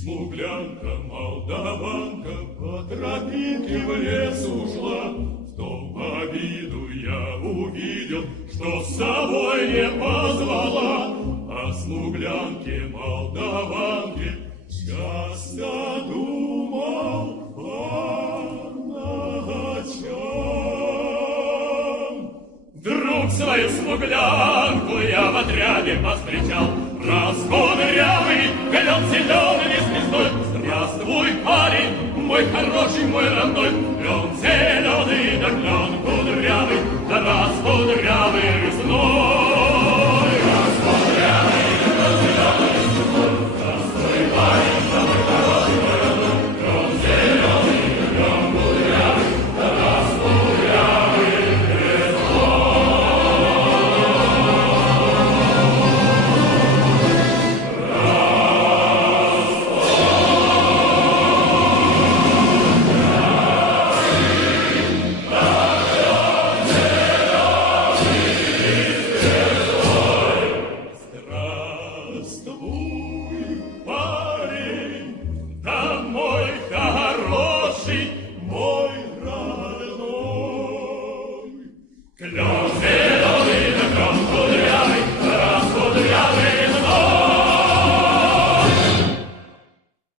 Смуглянка, молдаванка, по тропинке в лес ушла. В том обиду я увидел, что с собой не позвала. А смуглянке, молдаванке, часто думал по ночам. Друг свою смуглянку я в отряде повстречал, Разгон рявый, клен зеленый, Здравствуй, парень, мой хороший, мой родной, да клен Good